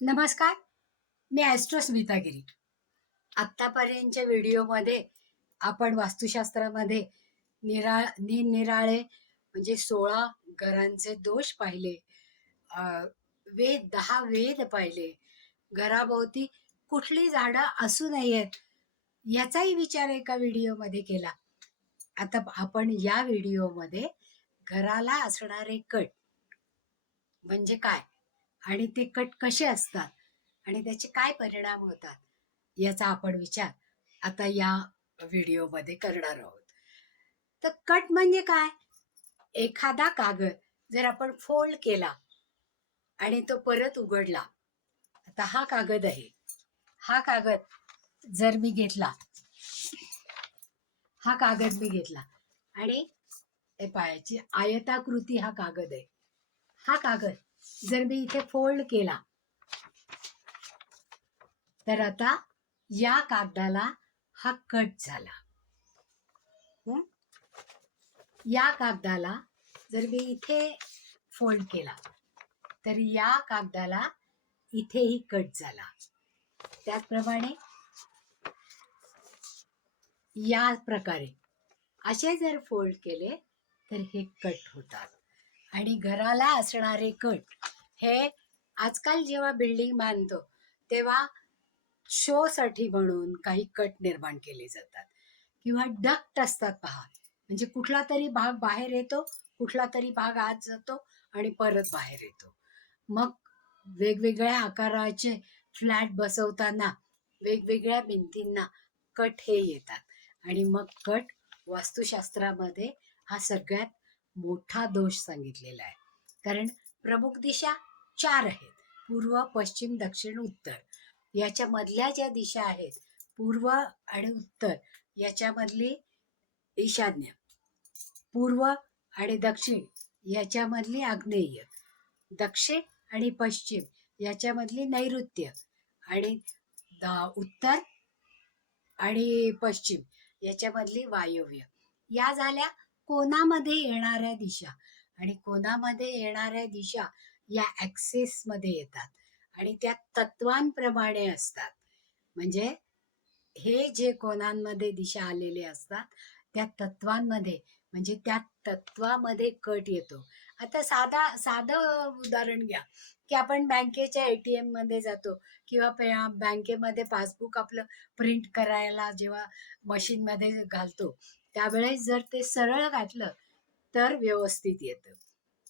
नमस्कार मी ॲस्ट्रो स्मितागिरी आत्तापर्यंतच्या व्हिडिओमध्ये आपण वास्तुशास्त्रामध्ये निराळ निरनिराळे म्हणजे सोळा घरांचे दोष पाहिले वेद दहा वेद पाहिले घराभोवती कुठली झाडं असू नयेत याचाही विचार एका व्हिडिओमध्ये केला. आता आपण या व्हिडिओमध्ये घराला असणारे कट म्हणजे काय? आणि ते कट कसे असतात? आणि त्याचे काय परिणाम होतात? याचा आपण विचार आता या व्हिडिओमध्ये करणार आहोत. तर कट म्हणजे काय? एखादा कागद जर आपण फोल्ड केला आणि तो परत उघडला आता हा कागद आहे. हा कागद जर मी घेतला हा कागद मी घेतला आणि पायाची आयताकृती हा कागद आहे. हा कागद जर मी इथे फोल्ड केला तर आता या कागदाला हा कट झाला. या कागदाला जर मी इथे फोल्ड केला तर या कागदाला इथेही कट झाला. त्याचप्रमाणे या प्रकारे असे जर फोल्ड केले तर हे कट होतात. आणि घराला असणारे कट हे आजकाल जेव्हा बिल्डिंग बांधतो तेव्हा शो साठी म्हणून काही कट निर्माण केले जातात. किंवा डक्ट असतात पहा. म्हणजे कुठला तरी भाग बाहेर येतो कुठला तरी भाग आत जातो आणि परत बाहेर येतो. मग वेगवेगळ्या आकाराचे फ्लॅट बसवताना वेगवेगळ्या भिंतींना कट हे येतात. आणि मग कट वास्तुशास्त्रामध्ये हा सगळ्यात मोठा दोष सांगितलेला आहे. कारण प्रमुख दिशा चार आहेत. पूर्व पश्चिम दक्षिण उत्तर. याच्या मधल्या ज्या दिशा आहेत पूर्व आणि उत्तर याच्यामधली ईशान्य. पूर्व आणि दक्षिण याच्यामधली आग्नेय. दक्षिण आणि पश्चिम याच्यामधली नैऋत्य. आणि उत्तर आणि पश्चिम याच्यामधली वायव्य. या झाल्या कोणामध्ये येणाऱ्या दिशा आणि कोणामध्ये येणाऱ्या दिशा या ऍक्सेस मध्ये येतात आणि त्या तत्वांप्रमाणे असतात. म्हणजे हे जे कोणांमध्ये दिशा आलेले असतात त्या तत्वांमध्ये म्हणजे त्या तत्वामध्ये कट येतो. आता साधा साधं उदाहरण घ्या की आपण बँकेच्या एटीएममध्ये जातो किंवा बँकेमध्ये पासबुक आपलं प्रिंट करायला जेव्हा मशीन मध्ये घालतो त्यावेळेस जर ते सरळ घातलं तर व्यवस्थित येतं.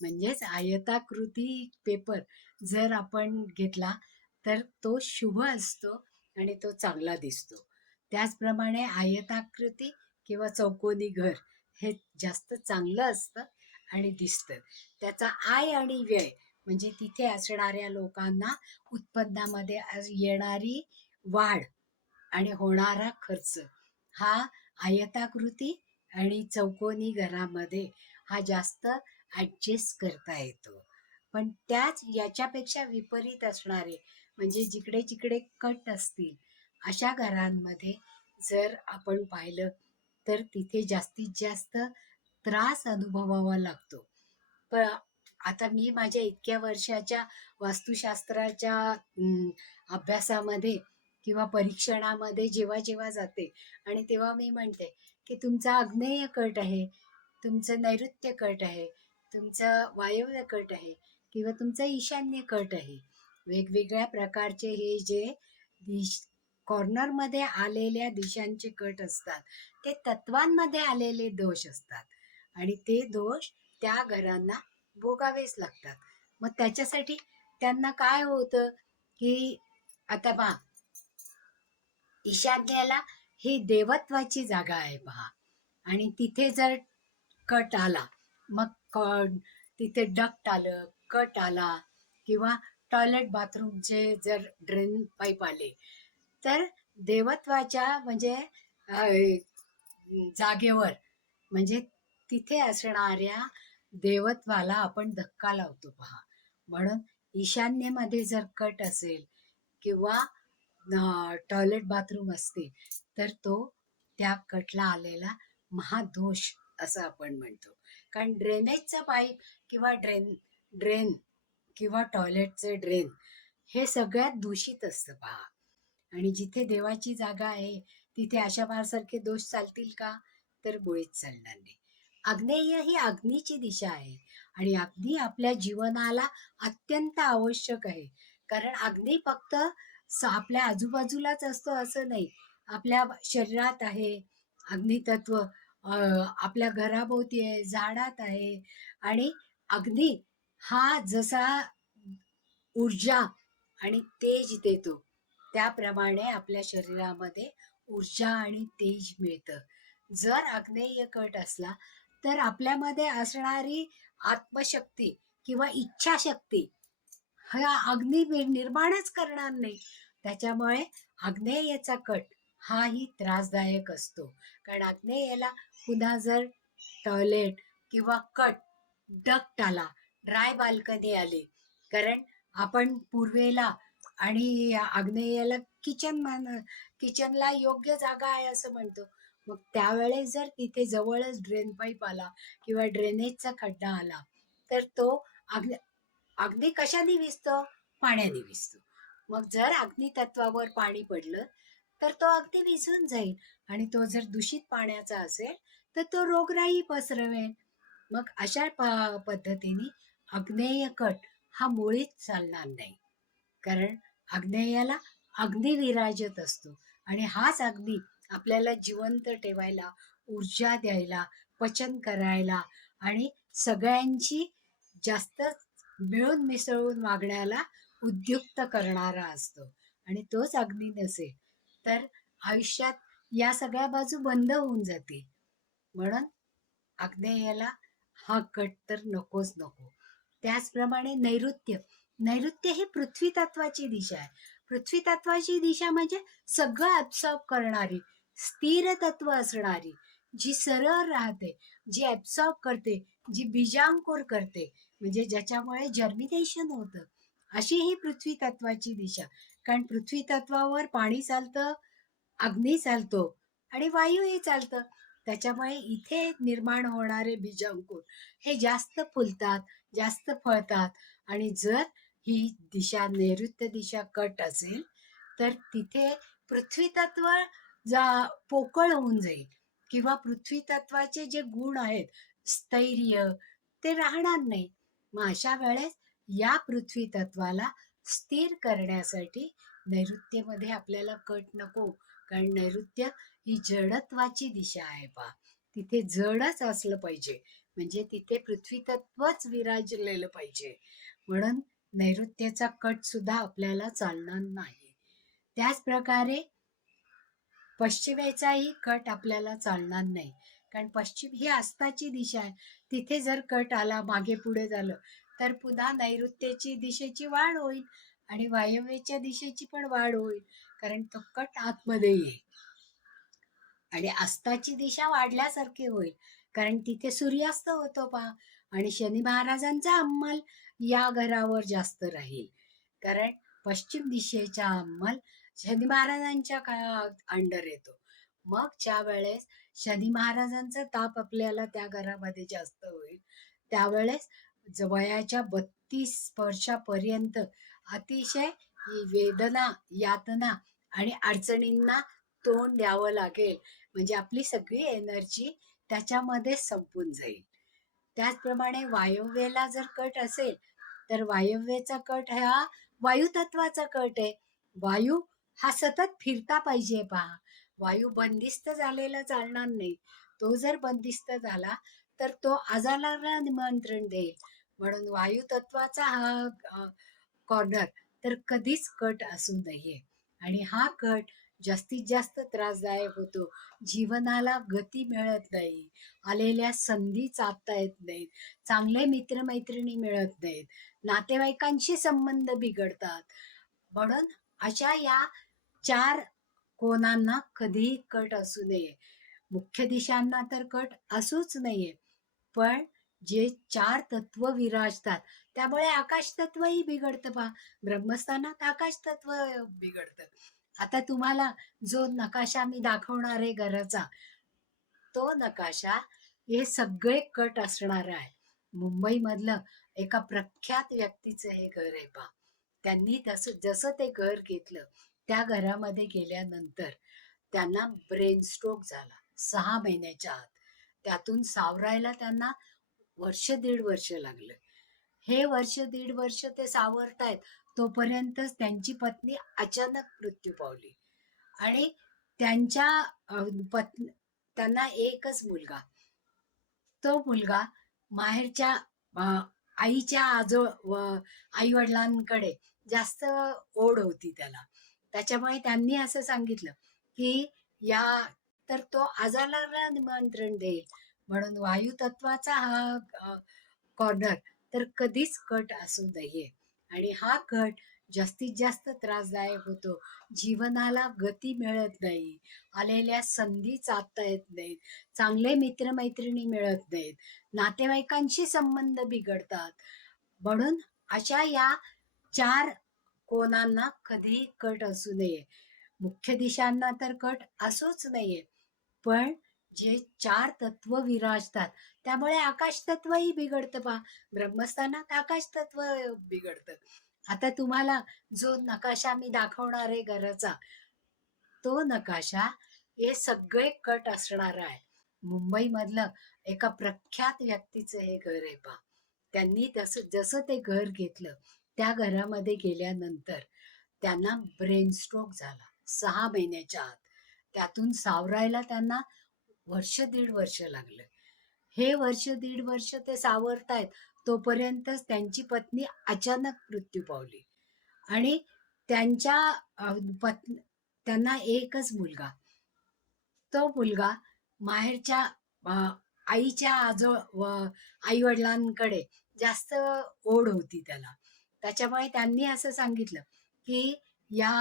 म्हणजेच आयताकृती पेपर जर आपण घेतला तर तो शुभ असतो आणि तो चांगला दिसतो. त्याचप्रमाणे आयताकृती किंवा चौकोनी घर हे जास्त चांगलं असतं. आणि दिसतं. त्याचा आय आणि व्यय म्हणजे तिथे असणाऱ्या लोकांना उत्पन्नामध्ये येणारी वाढ आणि होणारा खर्च हा आयताकृती आणि चौकोनी घरामध्ये हा जास्त ॲडजस्ट करता येतो. पण त्याच याच्यापेक्षा विपरीत असणारे म्हणजे जिकडे जिकडे कट असतील अशा घरांमध्ये जर आपण पाहिलं तर तिथे जास्तीत जास्त त्रास अनुभवावा लागतो. पण आता मी माझ्या इतक्या वर्षाच्या वास्तुशास्त्राच्या अभ्यासामध्ये किंवा परीक्षणामध्ये जेव्हा जेव्हा जाते आणि तेव्हा मी म्हणते की तुमचा आग्नेय कट आहे तुमचं नैऋत्य कट आहे तुमचं वायव्य कट आहे किंवा तुमचं ईशान्य कट आहे. वेगवेगळ्या प्रकारचे हे जे दिश कॉर्नरमध्ये आलेल्या दिशांचे कट असतात ते तत्वांमध्ये आलेले दोष असतात. आणि ते दोष त्या घरांना भोगावेच लागतात. मग त्याच्यासाठी त्यांना काय होतं की आता पहा ईशान्याला ही देवत्वाची जागा आहे पहा. आणि तिथे जर कट आला मग कण तिथे डक्ट आलं कट आला किंवा टॉयलेट बाथरूमचे जर ड्रेन पाईप आले तर देवत्वाच्या म्हणजे जागेवर म्हणजे तिथे असणाऱ्या देवत्वाला आपण धक्का लावतो पहा. म्हणून ईशान्येमध्ये जर कट असेल किंवा टॉयलेट बाथरूम असतील तर तो त्या कटला आलेला महादोष असं आपण म्हणतो. कारण ड्रेनेजचा पाईप किंवा ड्रेन ड्रेन किंवा टॉयलेटचे ड्रेन हे सगळ्यात दूषित असतं पहा. आणि जिथे देवाची जागा आहे तिथे अशासारखे दोष चालतील का? तर मुळीच चालणार नाही. आग्नेय ही अग्नीची दिशा आहे. आणि अग्नी आपल्या जीवनाला अत्यंत आवश्यक आहे. कारण अग्नी फक्त आपल्या आजूबाजूलाच असतो असं नाही. आपल्या शरीरात आहे. अग्नितत्व आपल्या घराभोवती आहे झाडात आहे. आणि अग्नी हा जसा ऊर्जा आणि तेज देतो त्याप्रमाणे आपल्या शरीरामध्ये ऊर्जा आणि तेज मिळतं. जर आग्नेय कट असला तर आपल्यामध्ये असणारी आत्मशक्ती किंवा इच्छाशक्ती हा अग्नी निर्माणच करणार नाही. त्याच्यामुळे आग्नेयाचा कट हाही त्रासदायक असतो. कारण आग्नेयाला पुन्हा जर टॉयलेट किंवा कट डक्ट आला ड्राय बाल्कनी आली कारण आपण पूर्वेला आणि आग्नेयाला किचन मान किचनला योग्य जागा आहे असं म्हणतो. मग त्यावेळेस जर तिथे जवळच ड्रेन पाईप आला किंवा ड्रेनेजचा खड्डा आला तर तो अग्नि अग्नी कशाने विजतो पाण्याने विजतो मग जर अग्नी तत्वावर पाणी पडलं तर तो अगदी विझून जाईल आणि तो जर दूषित पाण्याचा असेल तर तो रोगराई पसरवेल. मग अशा प- पद्धतीने अग्नेय कट हा मुळीच चालणार नाही. कारण अग्नेयाला अग्नी विराजत असतो आणि हाच अग्नी आपल्याला जिवंत ठेवायला ऊर्जा द्यायला पचन करायला आणि सगळ्यांची जास्त मिळून मिसळून वागण्याला उद्युक्त करणारा असतो. आणि तोच अग्नी नसेल तर आयुष्यात या सगळ्या बाजू बंद होऊन जातील म्हणून आग्नेयाला हा कट तर नकोच नको. त्याचप्रमाणे नैऋत्य. नैऋत्य ही पृथ्वी तत्वाची दिशा आहे. पृथ्वी तत्वाची दिशा म्हणजे सगळं ऍब्सॉर्ब करणारी स्थिर तत्व असणारी जी सरळ राहते जी ऍब्सॉर्ब करते जी बीजांकुर करते म्हणजे ज्याच्यामुळे जर्मिनेशन होतं. अशी ही पृथ्वी तत्वाची दिशा. कारण पृथ्वी तत्वावर पाणी चालतं अग्नी चालतो आणि वायूही चालतं. त्याच्यामुळे इथे निर्माण होणारे बीजांकुर हे जास्त फुलतात जास्त फळतात आणि जर ही दिशा नैऋत्य दिशा कट असेल तर तिथे पृथ्वी तत्व जा पोकळ होऊन जाईल. किंवा पृथ्वी तत्वाचे जे गुण आहेत स्थैर्य ते राहणार नाही. मग अशा वेळेस या पृथ्वी तत्वाला स्थिर करण्यासाठी नैऋत्यमध्ये आपल्याला कट नको. कारण नैऋत्य ही जडत्वाची दिशा आहे पा तिथे जडच असलं पाहिजे. म्हणजे तिथे पृथ्वी तत्वच विराजलेलं पाहिजे. म्हणून नैऋत्यचा कट सुद्धा आपल्याला चालणार नाही. त्याच प्रकारे पश्चिमेचाही कट आपल्याला चालणार नाही. कारण पश्चिम ही आस्ताची दिशा आहे. तिथे जर कट आला मागे पुढे झालं तर पुन्हा नैऋत्येची दिशेची वाढ होईल आणि वायव्येच्या दिशेची पण वाढ होईल. कारण तो कट आतमध्ये येईल. आणि अस्ताची दिशा वाढल्यासारखी होईल. कारण तिथे सूर्यास्त होतो पहा. आणि शनी महाराजांचा अंमल या घरावर जास्त राहील. कारण पश्चिम दिशेचा अंमल शनी महाराजांच्या काळात अंडर येतो. मग ज्या वेळेस शनी महाराजांचा ताप आपल्याला त्या घरामध्ये जास्त होईल त्यावेळेस वयाच्या बत्तीस वर्षापर्यंत अतिशय वेदना यातना आणि अडचणींना तोंड द्यावं लागेल. म्हणजे आपली सगळी एनर्जी त्याच्यामध्ये संपून जाईल. त्याचप्रमाणे वायव्येला जर कट असेल तर वायव्येचा कट हा वायुतत्वाचा कट आहे. वायू हा सतत फिरता पाहिजे पहा वायू बंदिस्त झालेला चालणार नाही. तो जर बंदिस्त झाला तर तो आजाराला निमंत्रण देईल. म्हणून वायू तत्वाचा हा कॉर्नर तर कधीच कट असू नये. आणि हा कट जास्तीत जास्त त्रासदायक होतो. जीवनाला गती मिळत नाही. आलेल्या संधी चापता येत नाहीत. चांगले मित्रमैत्रिणी मिळत नाहीत. नातेवाईकांशी संबंध बिघडतात. म्हणून अशा या चार कोणांना कधीही कट असू नये. मुख्य दिशांना तर कट असूच नाहीये पण जे चार तत्व विराजतात त्यामुळे आकाश तत्वही बिघडतं पहा. ब्रह्मस्थानात आकाश तत्व बिघडतं. आता तुम्हाला जो नकाशा मी दाखवणार आहे घराचा तो नकाशा हे सगळे कट असणार आहे. मुंबईमधलं एका प्रख्यात व्यक्तीचं हे घर आहे पहा. त्यांनी तसं जसं ते घर घेतलं त्या घरामध्ये गेल्यानंतर त्यांना ब्रेन स्ट्रोक झाला. सहा महिन्याच्या आत. त्यातून सावरायला त्यांना वर्ष दीड वर्ष लागलं. हे वर्ष दीड वर्ष ते सावरतायत तोपर्यंतच त्यांची पत्नी अचानक मृत्यू पावली. आणि त्यांच्या पत्नी त्यांना एकच मुलगा. तो मुलगा माहेरच्या आईच्या आजो आई वडिलांकडे जास्त ओढ होती त्याला. त्याच्यामुळे त्यांनी असं सांगितलं की या तर तो आजाराला निमंत्रण देईल. म्हणून वायू तत्वाचा हा कॉर्नर तर कधीच कट असू नये. आणि हा कट जास्तीत जास्त त्रासदायक होतो. जीवनाला गती मिळत नाही. आलेल्या संधी चालता येत नाहीत. चांगले मित्रमैत्रिणी मिळत नाहीत. नातेवाईकांशी संबंध बिघडतात. म्हणून अशा या चार कोणांना कधीही कट असू नये. मुख्य दिशांना तर कट असूच नये. पण जे चार तत्व विराजतात त्यामुळे आकाश तत्वही बिघडतं पहा ब्रह्मस्थानात आकाश तत्व बिघडतं. आता तुम्हाला जो नकाशा मी दाखवणार आहे घराचा तो नकाशा हे सगळे कट असणार आहे. मुंबई मधलं एका प्रख्यात व्यक्तीचं हे घर आहे पहा त्यांनी तसं जसं ते घर घेतलं त्या घरामध्ये गेल्यानंतर त्यांना ब्रेन स्ट्रोक झाला. सहा महिन्याच्या आत. त्यातून सावरायला त्यांना वर्ष दीड वर्ष लागलं. हे वर्ष दीड वर्ष ते सावरतायत तोपर्यंतच त्यांची पत्नी अचानक मृत्यू पावली. आणि त्यांच्या पत्नी त्यांना एकच मुलगा. तो मुलगा माहेरच्या आईच्या आजो आई वडिलांकडे जास्त ओढ होती त्याला. त्याच्यामुळे त्यांनी असं सांगितलं की या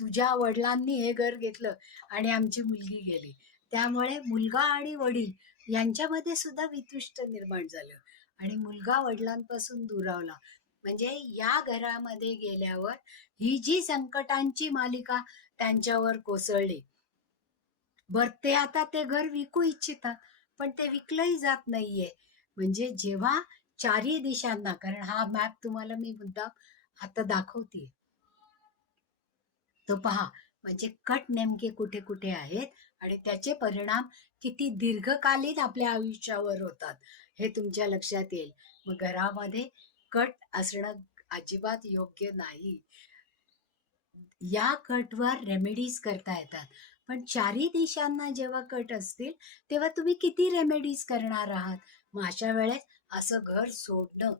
तुझ्या वडिलांनी हे घर घेतलं आणि आमची मुलगी गेली. त्यामुळे मुलगा आणि वडील यांच्यामध्ये सुद्धा वितुष्ट निर्माण झालं आणि मुलगा वडिलांपासून दुरावला. म्हणजे या घरामध्ये गेल्यावर ही जी संकटांची मालिका त्यांच्यावर कोसळली. बर ते आता ते घर विकू इच्छितात पण ते विकलंही जात नाहीये. म्हणजे जेव्हा चारही दिशांना कारण हा मॅप तुम्हाला मी मुद्दा आता दाखवते तो पहा म्हणजे कट नेमके कुठे कुठे आहेत आणि त्याचे परिणाम किती दीर्घकालीन आपल्या आयुष्यावर होतात हे तुमच्या लक्षात येईल. मग घरामध्ये कट असणं अजिबात योग्य नाही. या कटवर रेमेडीज करता येतात. पण चारही दिशांना जेव्हा कट असतील तेव्हा तुम्ही किती रेमेडीज करणार आहात? मग अशा वेळेस असं घर सोडणं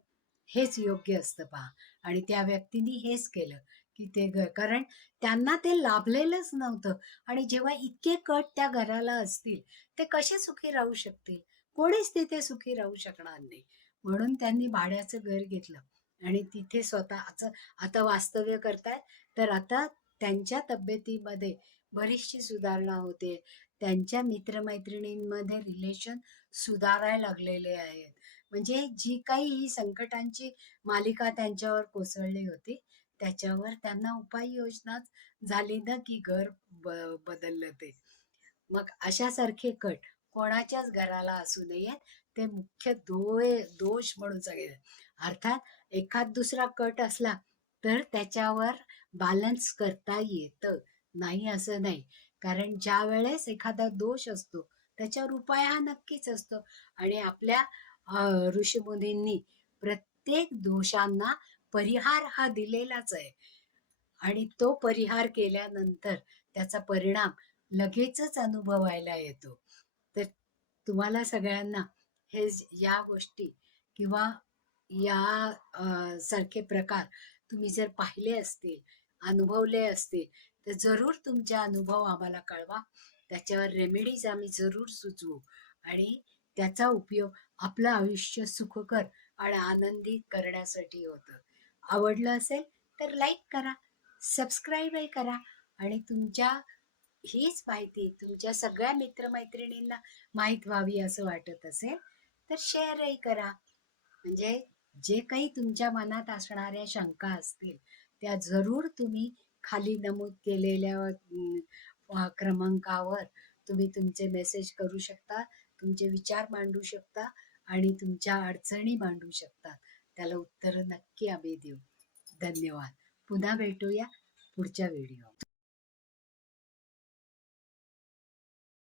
हेच योग्य असतं पहा. आणि त्या व्यक्तींनी हेच केलं की ते घर कारण त्यांना ते लाभलेलंच नव्हतं. आणि जेव्हा इतके कट त्या घराला असतील ते कसे सुखी राहू शकतील? कोणीच तिथे सुखी राहू शकणार नाही. म्हणून त्यांनी भाड्याचं घर घेतलं. आणि तिथे स्वतःच आता वास्तव्य करतायत तर आता त्यांच्या तब्येतीमध्ये बरीचशी सुधारणा होते. त्यांच्या मित्रमैत्रिणींमध्ये रिलेशन सुधारायला लागलेले आहेत. म्हणजे जी काही ही संकटांची मालिका त्यांच्यावर कोसळली होती त्याच्यावर त्यांना उपाययोजनाच झाली ना की घर बदललं ते. मग अशासारखे कट कोणाच्याच घराला असू नयेत ते मुख्य दोय दोष म्हणून सगळे. अर्थात एखाद दुसरा कट असला तर त्याच्यावर बॅलन्स करता येतं नाही असं नाही. कारण ज्या वेळेस एखादा दोष असतो त्याच्यावर उपाय हा नक्कीच असतो. आणि आपल्या ऋषीमुनींनी प्रत्येक दोषांना परिहार हा दिलेलाच आहे. आणि तो परिहार केल्यानंतर त्याचा परिणाम लगेचच अनुभवायला येतो. तर तुम्हाला सगळ्यांना हे या गोष्टी किंवा या सारखे प्रकार तुम्ही जर पाहिले असतील अनुभवले असतील तर जरूर तुमचे अनुभव आम्हाला कळवा. त्याच्यावर रेमेडीज आम्ही जरूर सुचवू. आणि त्याचा उपयोग आपलं आयुष्य सुखकर आणि आनंदी करण्यासाठी होतं. आवडलं असेल तर लाईक करा सबस्क्राईबही करा आणि तुमच्या हीच माहिती तुमच्या सगळ्या मित्रमैत्रिणींना माहीत व्हावी असं वाटत असेल तर शेअरही करा. म्हणजे जे काही तुमच्या मनात असणाऱ्या शंका असतील त्या जरूर तुम्ही खाली नमूद केलेल्या क्रमांकावर तुम्ही तुमचे मेसेज करू शकता तुमचे विचार मांडू शकता आणि तुमच्या अडचणी मांडू शकतात. त्याला उत्तर नक्की आम्ही देऊ. धन्यवाद. पुन्हा भेटूया पुढच्या व्हिडिओ